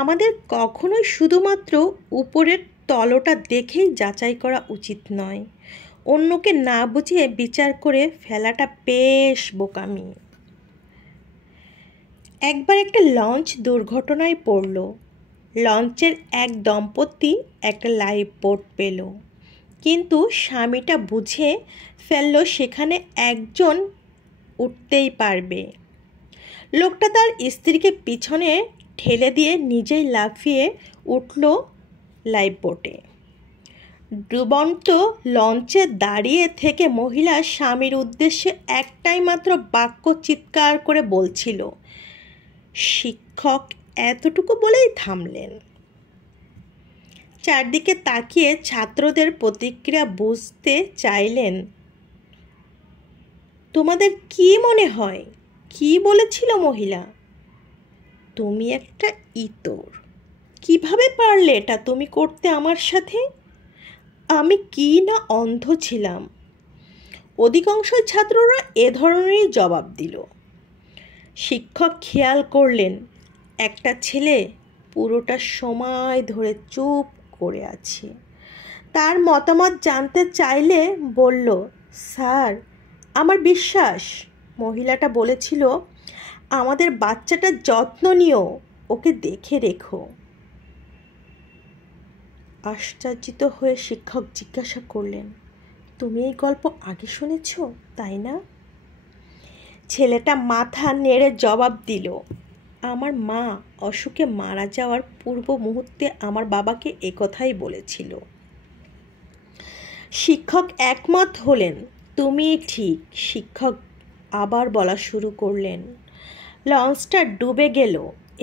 আমাদের কখনোই শুধুমাত্র উপরের তলটা দেখেই যাচাই করা উচিত নয়। অন্যকে না বুঝিয়ে বিচার করে ফেলাটা বেশ বোকামি। একবার একটা লঞ্চ দুর্ঘটনায় পড়ল। লঞ্চের এক দম্পতি একটা লাইফ বোট পেল, কিন্তু স্বামীটা বুঝে ফেলল সেখানে একজন উঠতেই পারবে। লোকটা তার স্ত্রীকে পিছনে ঠেলে দিয়ে নিজেই লাফিয়ে উঠল লাইফ বোটে। ডুবন্ত লঞ্চে দাঁড়িয়ে থেকে মহিলা স্বামীর উদ্দেশ্যে একটাই মাত্র বাক্য চিৎকার করে বলছিল। শিক্ষক এতটুকু বলেই থামলেন। চারদিকে তাকিয়ে ছাত্রদের প্রতিক্রিয়া বুঝতে চাইলেন। তোমাদের কি মনে হয়, কি বলেছিল মহিলা? তুমি একটা ইতর, কিভাবে পারলে এটা তুমি করতে আমার সাথে? আমি কি না অন্ধ ছিলাম? অধিকাংশ ছাত্ররা এ ধরনেরই জবাব দিল। শিক্ষক খেয়াল করলেন একটা ছেলে পুরোটা সময় ধরে চুপ করে আছে। তার মতামত জানতে চাইলে বলল, স্যার, আমার বিশ্বাস মহিলাটা বলেছিল আমাদের বাচ্চাটার যত্ন নিও, ওকে দেখে রেখো। আশ্চর্যিত হয়ে শিক্ষক জিজ্ঞাসা করলেন, তুমি এই গল্প আগে শুনেছ, তাই না? ছেলেটা মাথা নেড়ে জবাব দিল, আমার মা অসুখে মারা যাওয়ার পূর্ব মুহূর্তে আমার বাবাকে একথাই বলেছিল। শিক্ষক একমত হলেন, তুমি ঠিক। শিক্ষক আবার বলা শুরু করলেন। লঞ্চটা ডুবে গেল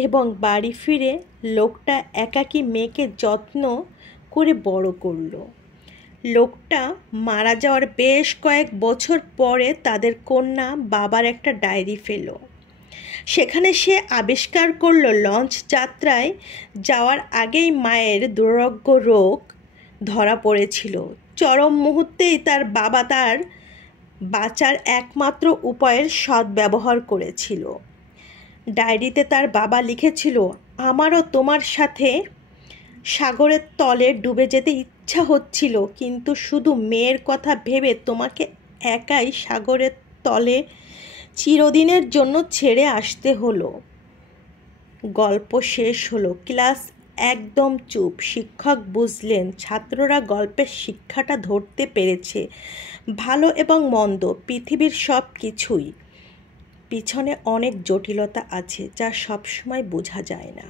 এবং বাড়ি ফিরে লোকটা একাকী মেয়েকে যত্ন করে বড় করল। লোকটা মারা যাওয়ার বেশ কয়েক বছর পরে তাদের কন্যা বাবার একটা ডায়েরি পেল। সেখানে সে আবিষ্কার করল লঞ্চ যাত্রায় যাওয়ার আগেই মায়ের দুরারোগ্য রোগ ধরা পড়েছিল। চরম মুহূর্তেই তার বাবা তার বাঁচার একমাত্র উপায়ের সদ্ব্যবহার করেছিল। ডায়েরিতে তার বাবা লিখেছিল, আমারও তোমার সাথে সাগরের তলে ডুবে যেতে ইচ্ছা হচ্ছিল, কিন্তু শুধু মেয়ের কথা ভেবে তোমাকে একাই সাগরের তলে চিরদিনের জন্য ছেড়ে আসতে হলো। গল্প শেষ হলো। ক্লাস একদম চুপ। শিক্ষক বুঝলেন ছাত্ররা গল্পের শিক্ষাটা ধরতে পেরেছে। ভালো এবং মন্দ, পৃথিবীর সব কিছুই পিছনে অনেক জটিলতা আছে যা সবসময় বোঝা যায় না।